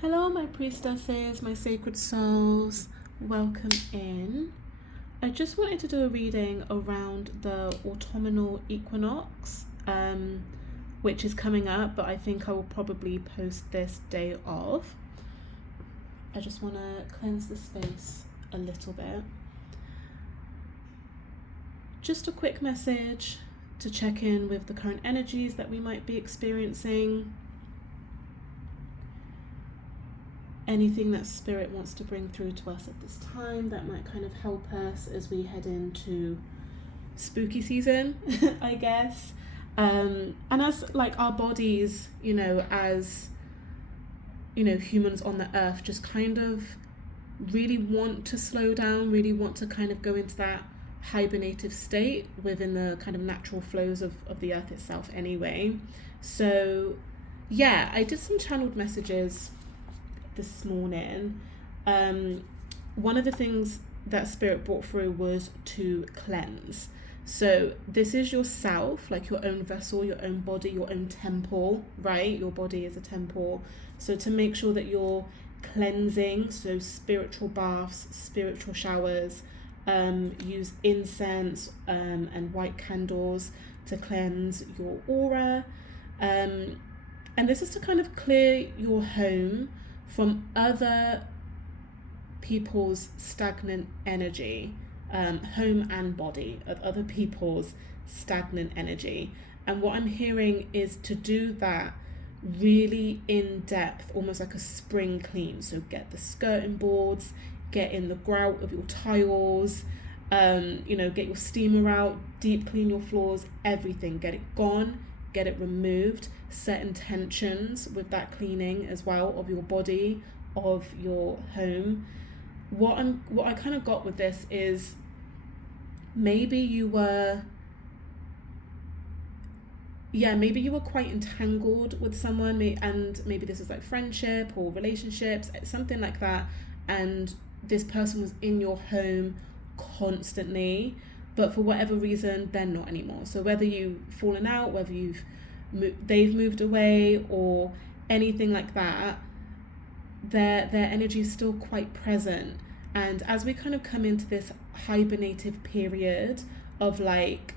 Hello, my priestesses, my sacred souls. Welcome in. I just wanted to do a reading around the autumnal equinox, which is coming up, but I think I will probably post this day of. I just want to cleanse the space a little bit. Just a quick message to check in with the current energies that we might be experiencing. Anything that spirit wants to bring through to us at this time that might kind of help us as we head into spooky season, I guess. And as like our bodies, as humans on the earth, just kind of really want to slow down, really want to kind of go into that hibernative state within the kind of natural flows of the earth itself anyway. So yeah, I did some channeled messages this morning. One of the things that spirit brought through was to cleanse. So this is yourself, like your own vessel, your own body, your own temple, right? Your body is a temple. So to make sure that you're cleansing, so spiritual baths, spiritual showers, use incense and white candles to cleanse your aura. And this is to kind of clear your home from other people's stagnant energy, home and body of other people's stagnant energy. And what I'm hearing is to do that really in depth, almost like a spring clean. So get the skirting boards, get in the grout of your tiles, get your steamer out, deep clean your floors, everything, get it gone, get it removed, set intentions with that cleaning as well of your body, of your home. What I kind of got with this is maybe you were quite entangled with someone, and maybe this is like friendship or relationships, something like that, and this person was in your home constantly, but for whatever reason they're not anymore. So whether you've fallen out, whether they've moved away or anything like that, their energy is still quite present. And as we kind of come into this hibernative period of like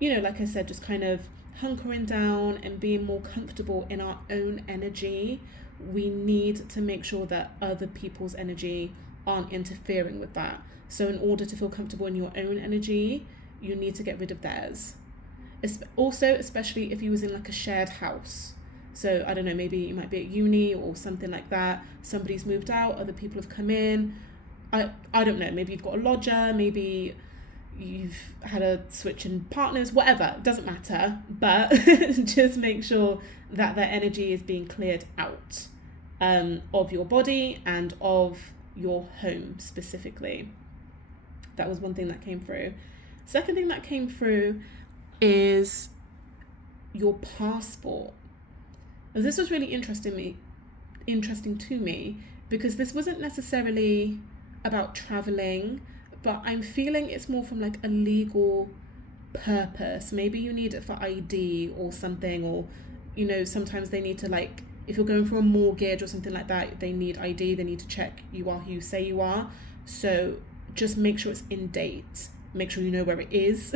I said, just kind of hunkering down and being more comfortable in our own energy, we need to make sure that other people's energy aren't interfering with that. So in order to feel comfortable in your own energy, you need to get rid of theirs. Also, especially if you was in like a shared house. So I don't know, maybe you might be at uni or something like that. Somebody's moved out, other people have come in. I don't know, maybe you've got a lodger, maybe you've had a switch in partners, whatever, it doesn't matter. But just make sure that their energy is being cleared out of your body and of your home specifically. That was one thing that came through. Second thing that came through is your passport. Now, this was really interesting to me because this wasn't necessarily about traveling, but I'm feeling it's more from like a legal purpose. Maybe you need it for ID or something, or sometimes they need to, like, if you're going for a mortgage or something like that, they need ID, they need to check you are who you say you are. So just make sure it's in date, make sure you know where it is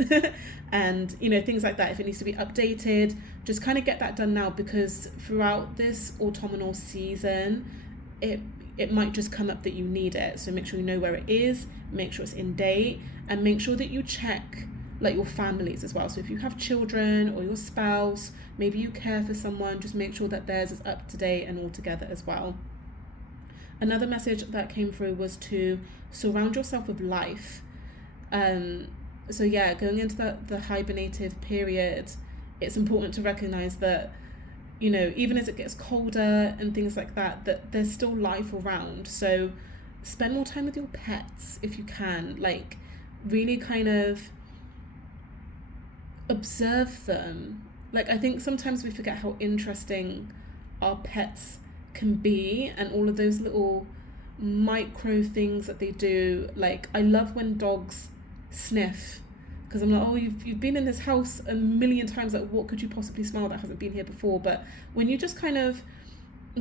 and things like that. If it needs to be updated, just kind of get that done now, because throughout this autumnal season it might just come up that you need it. So make sure you know where it is, make sure it's in date, and make sure that you check like your families as well. So if you have children or your spouse, maybe you care for someone, just make sure that theirs is up to date and all together as well. Another message that came through was to surround yourself with life. So yeah, going into the hibernative period, it's important to recognize that even as it gets colder and things like that, that there's still life around. So spend more time with your pets if you can, like really kind of observe them. Like, I think sometimes we forget how interesting our pets can be and all of those little micro things that they do. Like, I love when dogs sniff, because I'm like, oh, you've been in this house a million times, like what could you possibly smell that hasn't been here before? But when you just kind of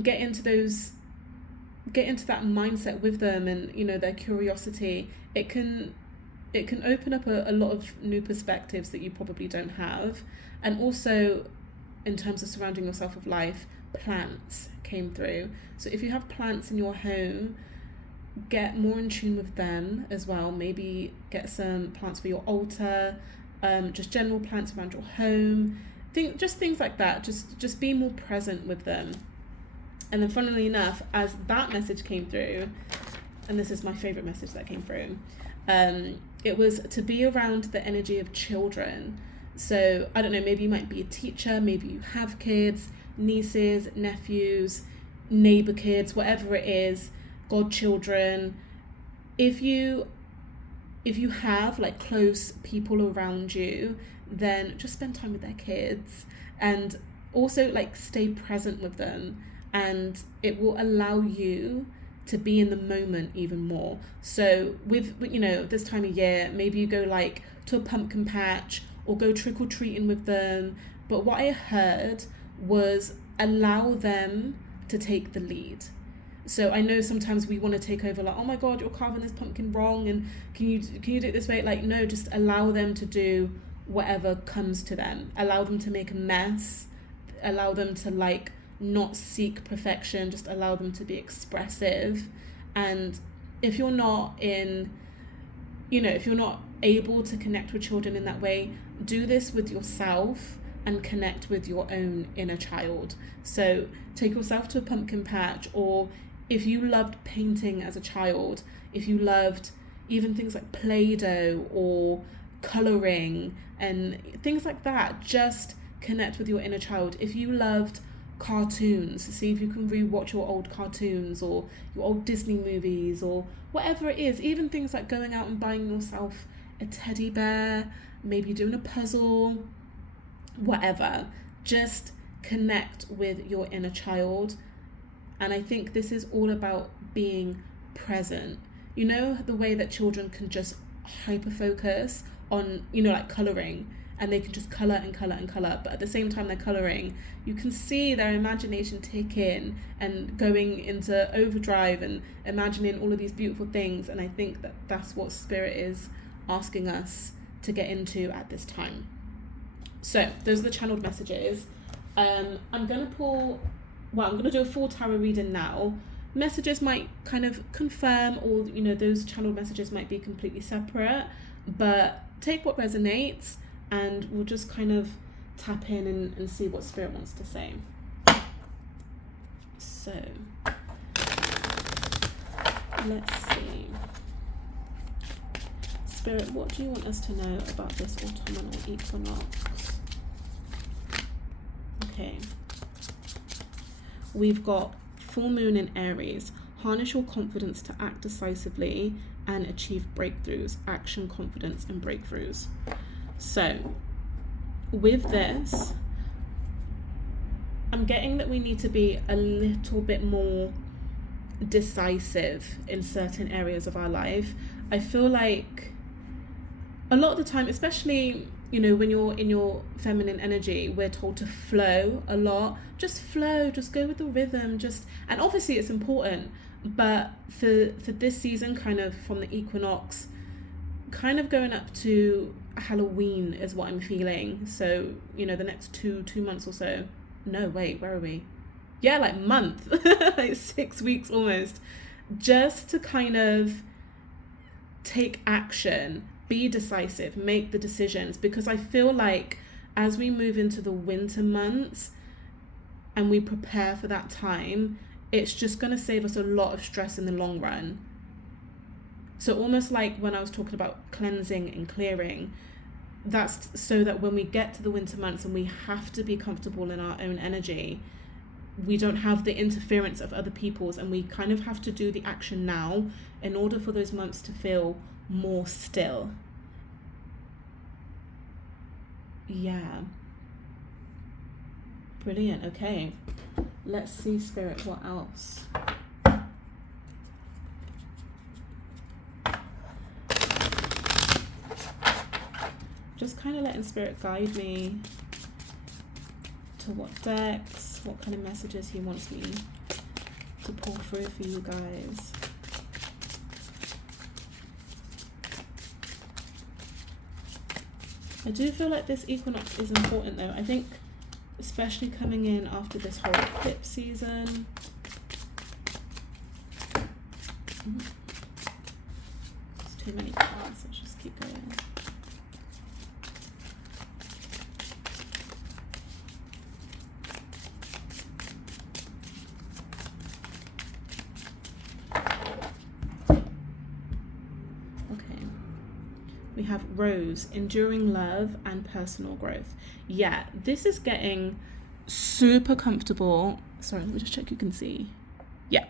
get into those get into that mindset with them, and you know, their curiosity, it can open up a lot of new perspectives that you probably don't have. And also, in terms of surrounding yourself with life, plants came through. So if you have plants in your home, get more in tune with them as well. Maybe get some plants for your altar, just general plants around your home. Just things like that. Just be more present with them. And then funnily enough, as that message came through, and this is my favorite message that came through, it was to be around the energy of children. So I don't know, maybe you might be a teacher, maybe you have kids, nieces, nephews, neighbor kids, whatever it is, godchildren. If you have like close people around you, then just spend time with their kids, and also like stay present with them, and it will allow you to be in the moment even more. So with, you know, this time of year, maybe you go like to a pumpkin patch or go trick-or-treating with them. But what I heard was allow them to take the lead. So I know sometimes we want to take over, like, oh my God, you're carving this pumpkin wrong, and can you do it this way? Like, no, just allow them to do whatever comes to them. Allow them to make a mess. Allow them to like not seek perfection. Just allow them to be expressive. And if you're not if you're not able to connect with children in that way, do this with yourself and connect with your own inner child. So take yourself to a pumpkin patch, or if you loved painting as a child, if you loved even things like Play-Doh or colouring and things like that, just connect with your inner child. If you loved cartoons, see if you can rewatch your old cartoons or your old Disney movies or whatever it is. Even things like going out and buying yourself a teddy bear, maybe doing a puzzle, whatever. Just connect with your inner child. And I think this is all about being present. You know, the way that children can just hyper focus on, you know, like colouring, and they can just colour and colour and colour, but at the same time they're colouring, you can see their imagination take in and going into overdrive and imagining all of these beautiful things. And I think that that's what Spirit is asking us to get into at this time. So those are the channeled messages. I'm going to do a full tarot reading now. Messages might kind of confirm, or, you know, those channeled messages might be completely separate, but take what resonates, and we'll just kind of tap in and see what Spirit wants to say. So, let's see. Spirit, what do you want us to know about this autumnal equinox? Okay. We've got full moon in Aries. Harness your confidence to act decisively and achieve breakthroughs. Action, confidence, and breakthroughs. So, with this, I'm getting that we need to be a little bit more decisive in certain areas of our life. I feel like a lot of the time, especially, you know, when you're in your feminine energy, we're told to flow a lot. Just flow, just go with the rhythm, and obviously it's important, but for this season, kind of from the equinox, kind of going up to Halloween is what I'm feeling. So, you know, the next two months or so. No, wait, where are we? Yeah, like month, like 6 weeks almost. Just to kind of take action, be decisive, make the decisions, because I feel like as we move into the winter months and we prepare for that time, it's just going to save us a lot of stress in the long run. So almost like when I was talking about cleansing and clearing, that's so that when we get to the winter months and we have to be comfortable in our own energy, we don't have the interference of other people's, and we kind of have to do the action now in order for those months to feel more still. Yeah. Brilliant. Okay. Let's see, Spirit, what else? Just kind of letting Spirit guide me to what decks, what kind of messages he wants me to pull through for you guys. I do feel like this equinox is important though. I think especially coming in after this whole eclipse season. There's too many cards, let's just keep going. We have Rose, enduring love and personal growth. Yeah, this is getting super comfortable. Sorry, let me just check you can see. Yeah.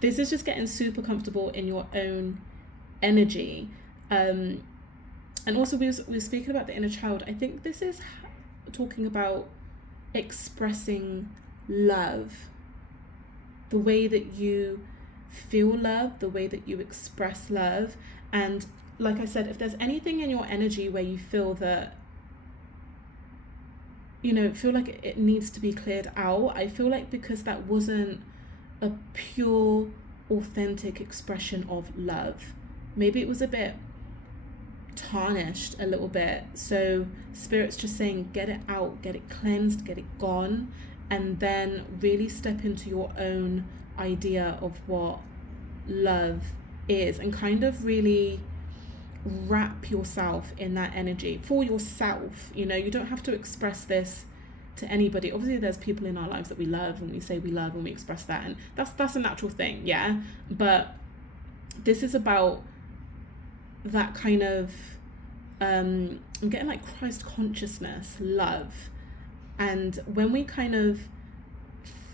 This is just getting super comfortable in your own energy. And also we were speaking about the inner child. I think this is talking about expressing love. The way that you feel love, the way that you express love. And like I said, if there's anything in your energy where you feel that, you know, feel like it needs to be cleared out, I feel like because that wasn't a pure, authentic expression of love, maybe it was a bit tarnished a little bit. So Spirit's just saying, get it out, get it cleansed, get it gone, and then really step into your own idea of what love is, and kind of really wrap yourself in that energy for yourself. You know, you don't have to express this to anybody. Obviously there's people in our lives that we love and we say we love and we express that, and that's a natural thing, yeah, but this is about that kind of I'm getting like Christ consciousness love. And when we kind of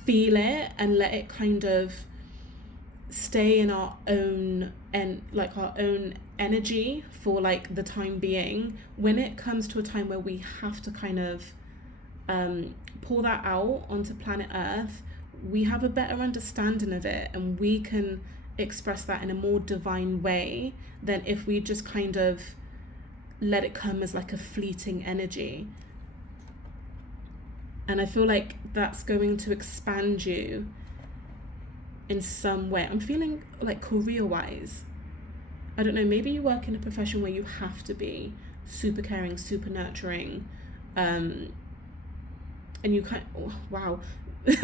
feel it and let it kind of stay in our own and like our own energy for like the time being, when it comes to a time where we have to kind of pour that out onto planet Earth, we have a better understanding of it, and we can express that in a more divine way than if we just kind of let it come as like a fleeting energy. And I feel like that's going to expand you in some way. I'm feeling like career-wise, I don't know, maybe you work in a profession where you have to be super caring, super nurturing, and you can't, oh, wow.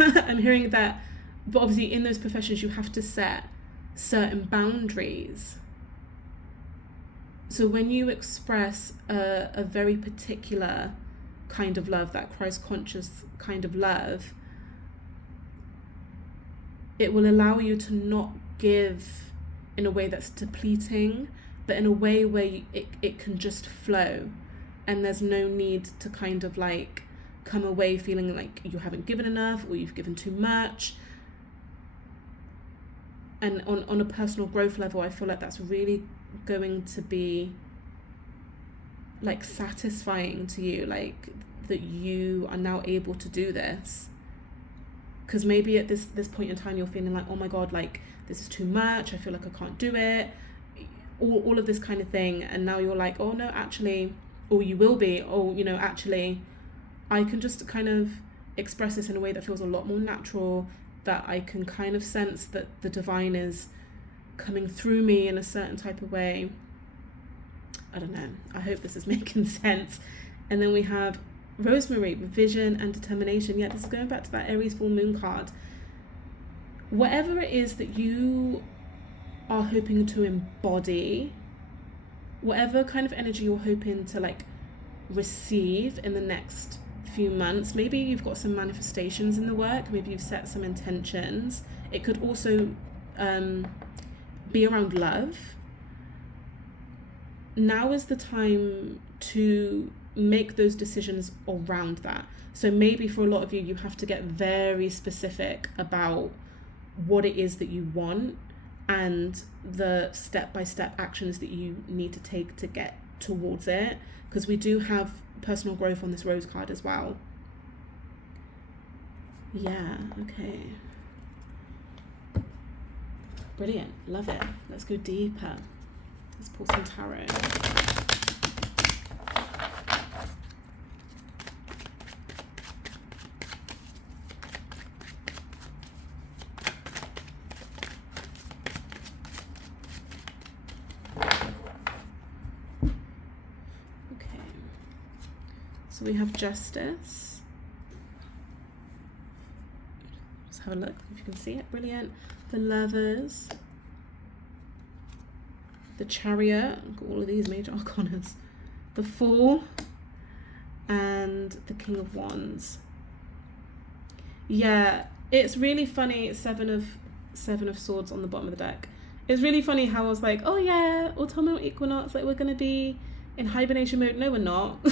I'm hearing that, but obviously in those professions you have to set certain boundaries. So when you express a very particular kind of love, that Christ conscious kind of love, it will allow you to not give in a way that's depleting, but in a way where it can just flow, and there's no need to kind of like come away feeling like you haven't given enough or you've given too much. And on a personal growth level, I feel like that's really going to be like satisfying to you, like that you are now able to do this. Because maybe at this point in time you're feeling like, oh my god, like this is too much, I feel like I can't do it, all of this kind of thing. And now you're like, oh no, actually, or you will be, oh, you know, actually I can just kind of express this in a way that feels a lot more natural, that I can kind of sense that the divine is coming through me in a certain type of way. I don't know, I hope this is making sense. And then we have Rosemary, vision and determination. Yeah, this is going back to that Aries full moon card. Whatever it is that you are hoping to embody, whatever kind of energy you're hoping to like receive in the next few months, maybe you've got some manifestations in the work, maybe you've set some intentions. It could also be around love. Now is the time to make those decisions around that. So maybe for a lot of you, you have to get very specific about what it is that you want and the step-by-step actions that you need to take to get towards it, because we do have personal growth on this rose card as well. Yeah, okay. Brilliant, love it. Let's go deeper. Let's pull some tarot. So we have Justice. Let's have a look if you can see it. Brilliant. The Lovers. The Chariot. Got all of these major arcanas. The Fool. And the King of Wands. Yeah, it's really funny. Seven of Swords on the bottom of the deck. It's really funny how I was like, oh yeah, autumnal equinox, like we're gonna be in hibernation mode. No, we're not.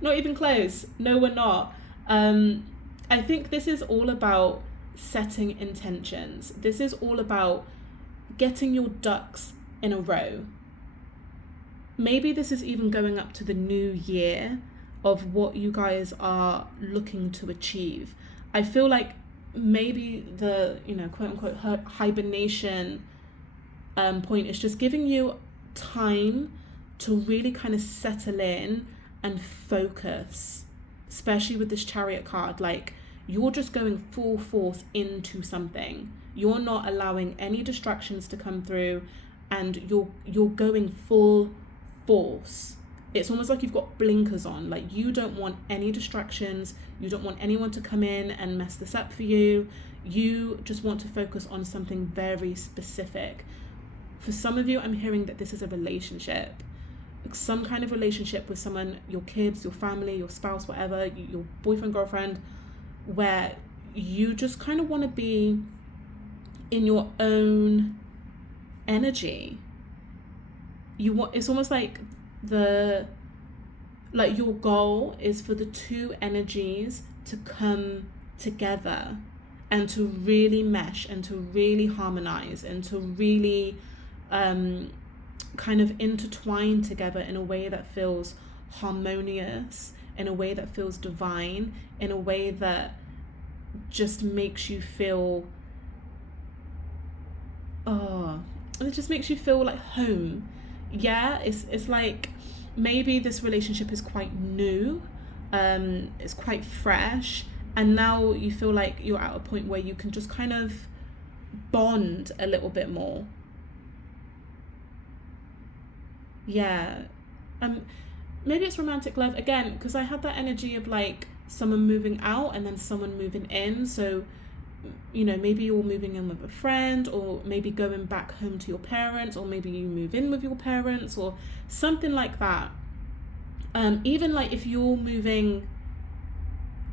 Not even close. No, we're not. I think this is all about setting intentions. This is all about getting your ducks in a row. Maybe this is even going up to the new year of what you guys are looking to achieve. I feel like maybe the, quote unquote hibernation point is just giving you time to really kind of settle in and focus, especially with this Chariot card. Like, you're just going full force into something. You're not allowing any distractions to come through, and you're going full force. It's almost like you've got blinkers on. Like, you don't want any distractions. You don't want anyone to come in and mess this up for you. You just want to focus on something very specific. For some of you, I'm hearing that this is a relationship, some kind of relationship with someone, your kids, your family, your spouse, whatever, your boyfriend, girlfriend, where you just kind of want to be in your own energy. It's almost like your goal is for the two energies to come together and to really mesh and to really harmonize and to really kind of intertwine together in a way that feels harmonious, in a way that feels divine, in a way that just makes you feel it just makes you feel like home. Yeah, it's like maybe this relationship is quite new, it's quite fresh, and now you feel like you're at a point where you can just kind of bond a little bit more. Yeah, maybe it's romantic love again, because I had that energy of like someone moving out and then someone moving in. So maybe you're moving in with a friend, or maybe going back home to your parents, or maybe you move in with your parents or something like that. Even like if you're moving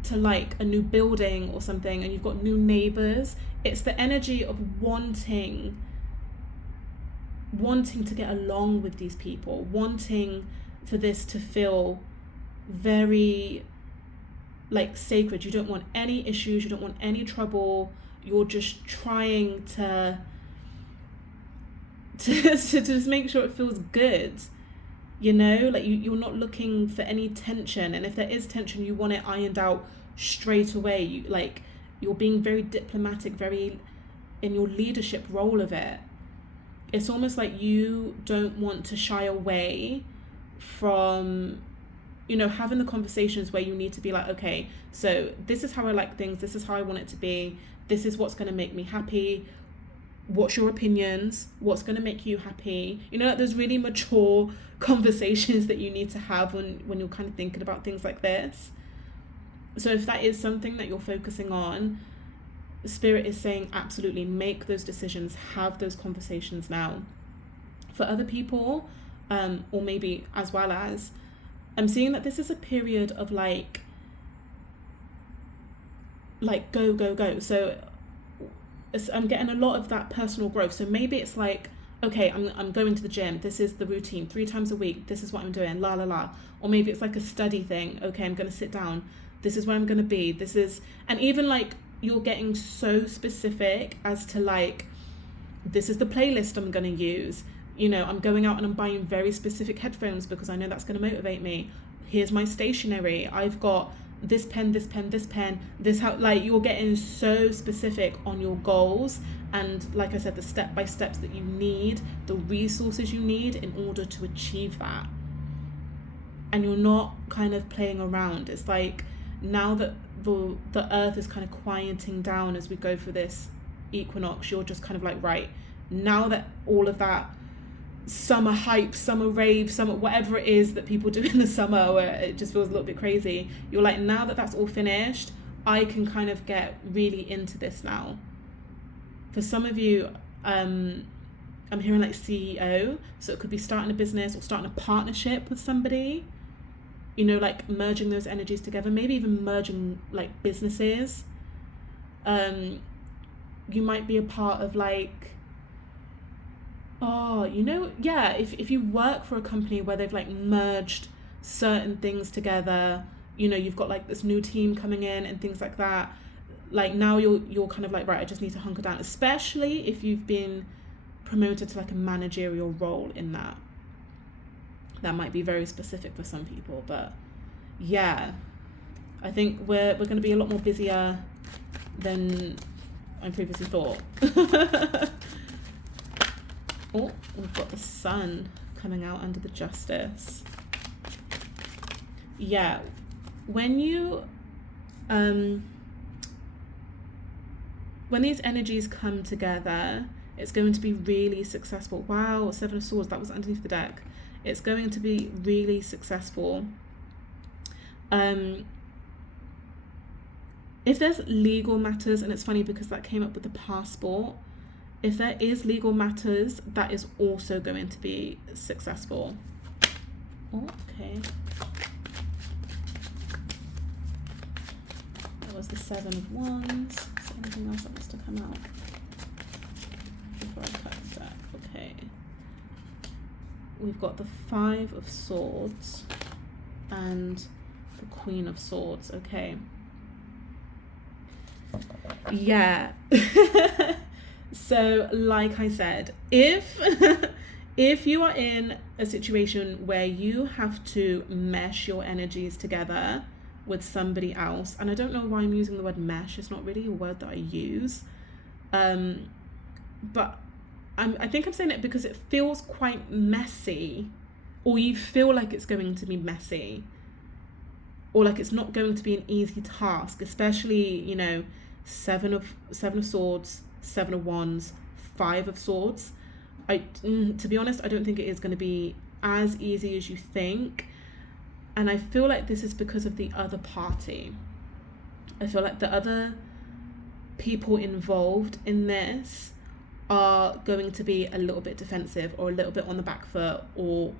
to like a new building or something and you've got new neighbors, it's the energy of wanting to get along with these people, wanting for this to feel very like sacred. You don't want any issues, you don't want any trouble. You're just trying to just make sure it feels good, like you're not looking for any tension, and if there is tension, you want it ironed out straight away. You're being very diplomatic, very in your leadership role of it. It's almost like you don't want to shy away from having the conversations where you need to be like, okay, so this is how I like things, this is how I want it to be, this is what's going to make me happy, what's your opinions, what's going to make you happy. There's really mature conversations that you need to have when you're kind of thinking about things like this. So if that is something that you're focusing on, Spirit is saying absolutely make those decisions, have those conversations now. For other people, or maybe as well as, I'm seeing that this is a period of like go. So I'm getting a lot of that personal growth. So maybe it's like, okay, I'm going to the gym. This is the routine 3 times a week. This is what I'm doing, la la la. Or maybe it's like a study thing. Okay, I'm going to sit down. This is where I'm going to be. And even like you're getting so specific as to like, this is the playlist I'm going to use. I'm going out and I'm buying very specific headphones because I know that's going to motivate me. Here's my stationery. I've got this pen, like you're getting so specific on your goals. And like I said, the step-by-steps that you need, the resources you need in order to achieve that. And you're not kind of playing around. It's like now that the earth is kind of quieting down as we go for this equinox, you're just kind of like, right, now that all of that summer hype, summer rave, summer whatever it is that people do in the summer where it just feels a little bit crazy. You're like, now that that's all finished, I can kind of get really into this now. For some of you, I'm hearing like CEO, so it could be starting a business or starting a partnership with somebody, you know, like merging those energies together, maybe even merging like businesses. You might be a part of like, oh, you know, yeah, if you work for a company where they've like merged certain things together, you know, you've got like this new team coming in and things like that. Like now you're kind of like, right, I just need to hunker down, especially if you've been promoted to like a managerial role in that. That might be very specific for some people, but yeah, I think we're going to be a lot more busier than I previously thought. Oh, we've got the sun coming out under the Justice. Yeah, when you when these energies come together, it's going to be really successful. Wow, Seven of Swords, that was underneath the deck. It's going to be really successful. If there's legal matters, and it's funny because that came up with the passport, if there is legal matters, that is also going to be successful. Okay. That was the Seven of Wands. Is there anything else that wants to come out before I cut this deck? Okay. We've got the Five of Swords and the Queen of Swords. Okay. Yeah. So like I said, if you are in a situation where you have to mesh your energies together with somebody else, and I don't know why I'm using the word mesh, it's not really a word that I use, but I think I'm saying it because it feels quite messy, or you feel like it's going to be messy, or like it's not going to be an easy task, especially, you know, Seven of Swords, Seven of Wands, Five of Swords. To be honest, I don't think it is going to be as easy as you think. And I feel like this is because of the other party. I feel like the other people involved in this are going to be a little bit defensive or a little bit on the back foot, or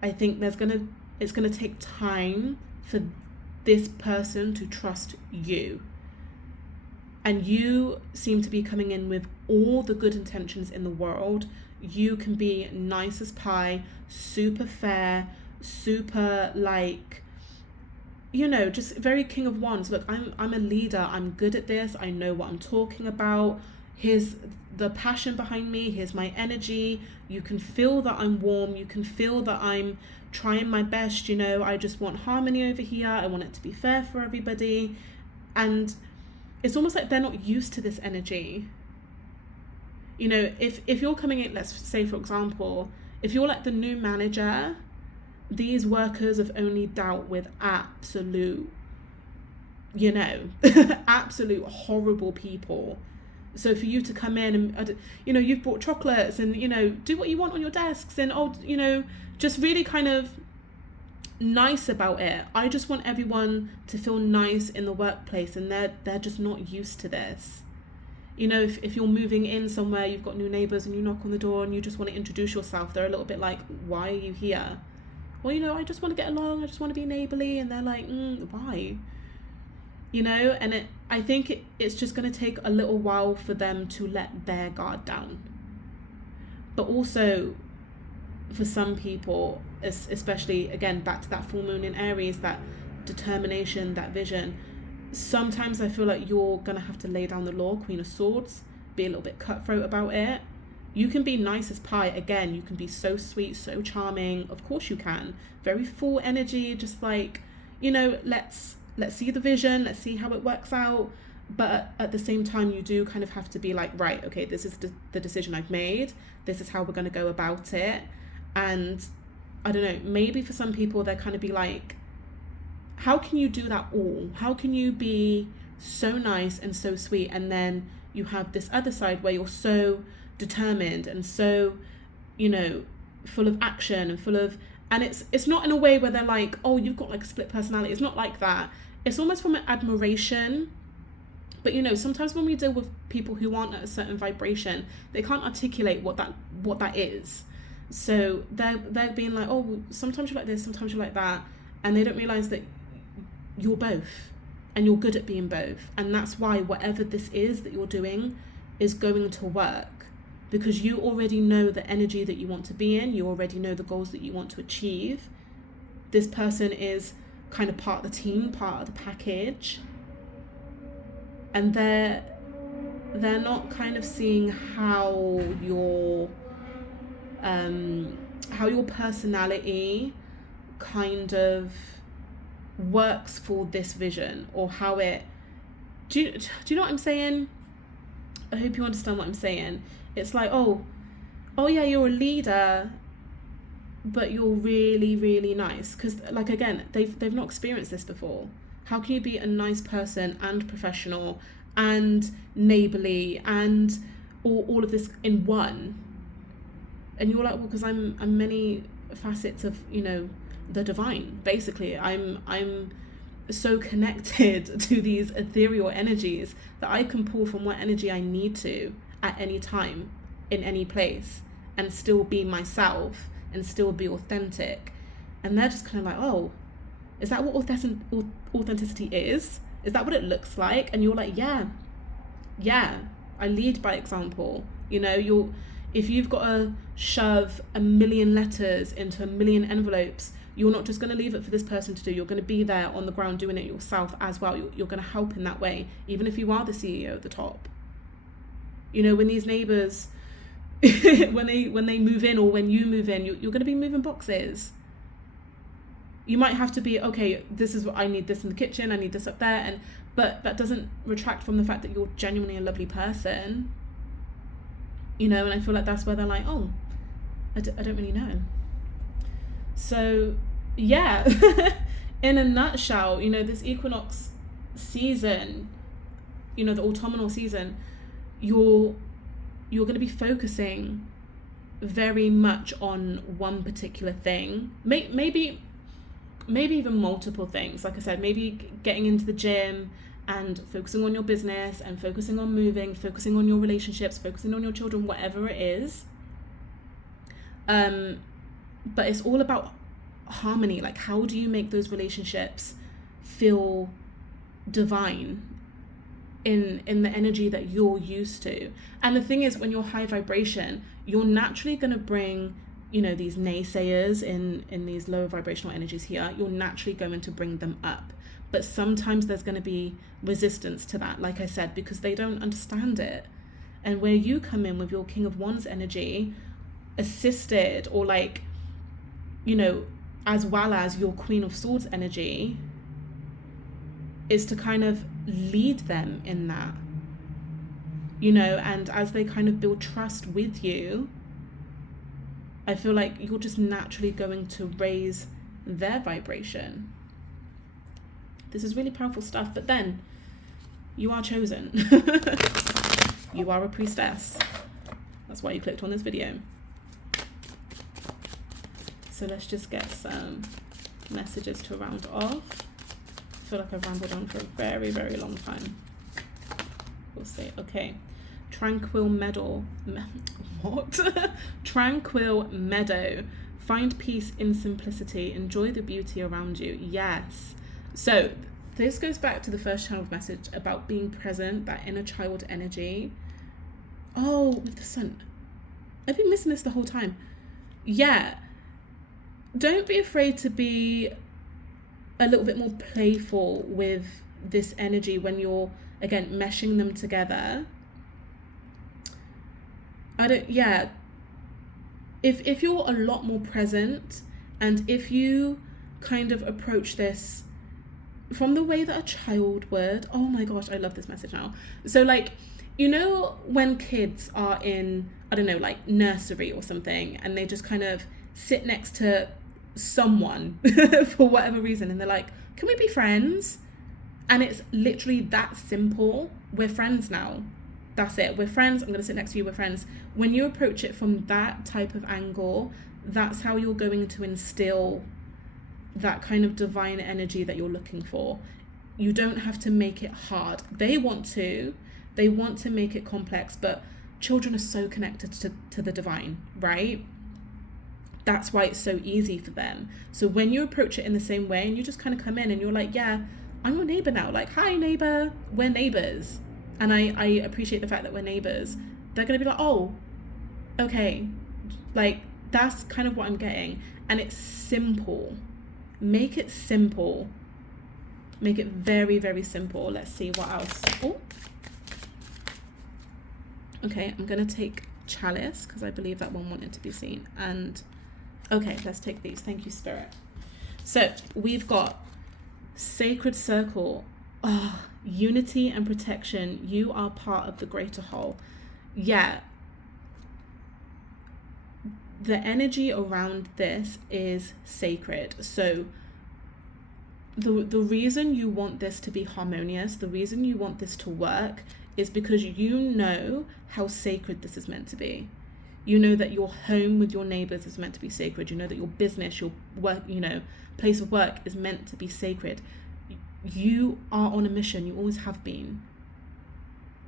I think it's going to take time for this person to trust you. And you seem to be coming in with all the good intentions in the world. You can be nice as pie, super fair, super like, you know, just very King of Wands. Look, I'm a leader. I'm good at this. I know what I'm talking about. Here's the passion behind me. Here's my energy. You can feel that I'm warm. You can feel that I'm trying my best. You know, I just want harmony over here. I want it to be fair for everybody. And it's almost like they're not used to this energy. You know, if you're coming in, let's say, for example, if you're like the new manager, these workers have only dealt with absolute, you know, absolute horrible people. So for you to come in and, you know, you've brought chocolates and, you know, do what you want on your desks and, oh, you know, just really kind of nice about it. I just want everyone to feel nice in the workplace, and they're just not used to this. You know, if you're moving in somewhere, you've got new neighbors and you knock on the door and you just want to introduce yourself, they're a little bit like, why are you here? Well, you know, I just want to get along, I just want to be neighborly. And they're like, why? You know, and I think it's just going to take a little while for them to let their guard down. But also, for some people, especially, again, back to that full moon in Aries, that determination, that vision, sometimes I feel like you're going to have to lay down the law, Queen of Swords, be a little bit cutthroat about it. You can be nice as pie. Again, you can be so sweet, so charming. Of course you can. Very full energy, just like, you know, let's see the vision, let's see how it works out. But at the same time, you do kind of have to be like, right, okay, this is the decision I've made. This is how we're going to go about it. And I don't know, maybe for some people, they're kind of be like, how can you do that all? How can you be so nice and so sweet, and then you have this other side where you're so determined and so, full of action and full of, and it's not in a way where they're like, oh, you've got like a split personality. It's not like that. It's almost from an admiration. But sometimes when we deal with people who aren't at a certain vibration, they can't articulate what that is. So they're being like, oh, sometimes you're like this, sometimes you're like that, and they don't realize that you're both, and you're good at being both. And that's why whatever this is that you're doing is going to work, because you already know the energy that you want to be in. You already know the goals that you want to achieve. This person is kind of part of the team, part of the package. And they're not kind of seeing how your personality kind of works for this vision, or how it, do you know what I'm saying? I hope you understand what I'm saying. It's like, oh yeah, you're a leader, but you're really, really nice. Because like, again, they've not experienced this before. How can you be a nice person and professional and neighborly and all of this in one? And you're like, well, because I'm many facets of the divine. Basically, I'm so connected to these ethereal energies that I can pull from what energy I need to at any time, in any place, and still be myself and still be authentic. And they're just kind of like, oh, is that what authenticity is? Is that what it looks like? And you're like, yeah, I lead by example. If you've got to shove 1 million letters into 1 million envelopes, you're not just going to leave it for this person to do. You're going to be there on the ground doing it yourself as well. You're going to help in that way, even if you are the CEO at the top. When these neighbors, when they move in, or when you move in, you're going to be moving boxes. You might have to be, okay, this is what I need, this in the kitchen, I need this up there, but that doesn't retract from the fact that you're genuinely a lovely person. And I feel like that's where they're like, oh, I don't really know. So yeah, in a nutshell, this equinox season, the autumnal season, you're going to be focusing very much on one particular thing, maybe even multiple things. Like I said, maybe getting into the gym and focusing on your business and focusing on moving, focusing on your relationships, focusing on your children, whatever it is. But it's all about harmony. Like, how do you make those relationships feel divine in the energy that you're used to? And the thing is, when you're high vibration, you're naturally going to bring these naysayers in these lower vibrational energies here. You're naturally going to bring them up, but sometimes there's going to be resistance to that, like I said, because they don't understand it. And where you come in with your King of Wands energy, assisted, or like as well as your Queen of Swords energy, is to kind of lead them in that, and as they kind of build trust with you, I feel like you're just naturally going to raise their vibration. This is really powerful stuff. But then you are chosen. You are a priestess. That's why you clicked on this video. So let's just get some messages to round off. I feel like I've rambled on for a very, very long time. We'll see. Okay. Tranquil Meadow. What? Tranquil Meadow. Find peace in simplicity. Enjoy the beauty around you. Yes. So this goes back to the first child message about being present, that inner child energy. Oh, with the sun. I've been missing this the whole time. Yeah. Don't be afraid to be a little bit more playful with this energy when you're, again, meshing them together. If you're a lot more present, and if you kind of approach this from the way that a child would, oh my gosh, I love this message now. So like, when kids are in, I don't know, like nursery or something, and they just kind of sit next to someone for whatever reason, and they're like, can we be friends? And it's literally that simple. We're friends now. that's it. We're friends. I'm going to sit next to you. We're friends. When you approach it from that type of angle, that's how you're going to instill that kind of divine energy that you're looking for. You don't have to make it hard. They want to make it complex, but children are so connected to the divine, right? That's why it's so easy for them. So when you approach it in the same way and you just kind of come in and you're like, yeah, I'm your neighbor now. Like, hi neighbor, we're neighbors. And I appreciate the fact that we're neighbors. They're going to be like, oh, okay. Like, that's kind of what I'm getting. And it's simple. Make it simple. Make it very, very simple. Let's see what else. Oh. Okay, I'm going to take Chalice because I believe that one wanted to be seen. And okay, let's take these. Thank you, Spirit. So we've got Sacred Circle. Oh, unity and protection. You are part of the greater whole. Yeah. The energy around this is sacred. So the reason you want this to be harmonious, the reason you want this to work is because you know how sacred this is meant to be. You know that your home with your neighbors is meant to be sacred. You know that your business, your work, place of work is meant to be sacred. You are on a mission. You always have been.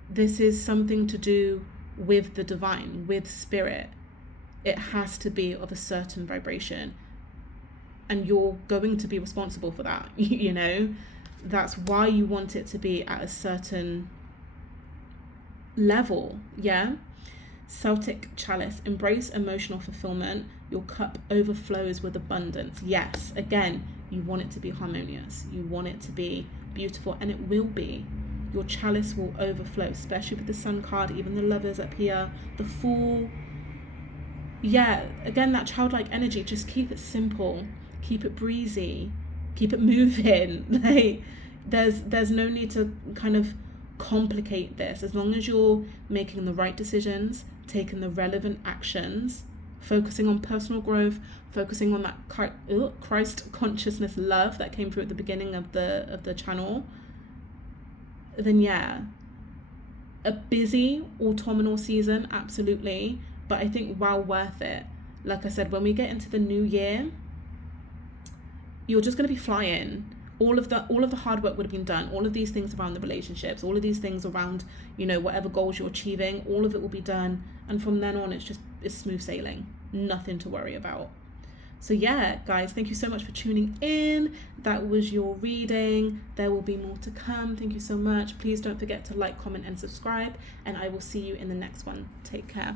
This is something to do with the divine, with spirit. It has to be of a certain vibration. And you're going to be responsible for that, That's why you want it to be at a certain level, yeah? Celtic Chalice. Embrace emotional fulfillment. Your cup overflows with abundance. Yes, again, you want it to be harmonious. You want it to be beautiful, and it will be. Your chalice will overflow, especially with the Sun card, even the Lovers up here, the Fool. Yeah, again, that childlike energy. Just keep it simple. Keep it breezy. Keep it moving. Like, there's no need to kind of complicate this. As long as you're making the right decisions, taking the relevant actions, focusing on personal growth, focusing on that Christ consciousness love that came through at the beginning of the channel, then yeah, a busy autumnal season, absolutely, but I think well worth it. Like I said, when we get into the new year, you're just going to be flying. All of the hard work would have been done. All of these things around the relationships, all of these things around, whatever goals you're achieving, all of it will be done. And from then on, it's smooth sailing. Nothing to worry about. So yeah, guys, thank you so much for tuning in. That was your reading. There will be more to come. Thank you so much. Please don't forget to like, comment, and subscribe. And I will see you in the next one. Take care.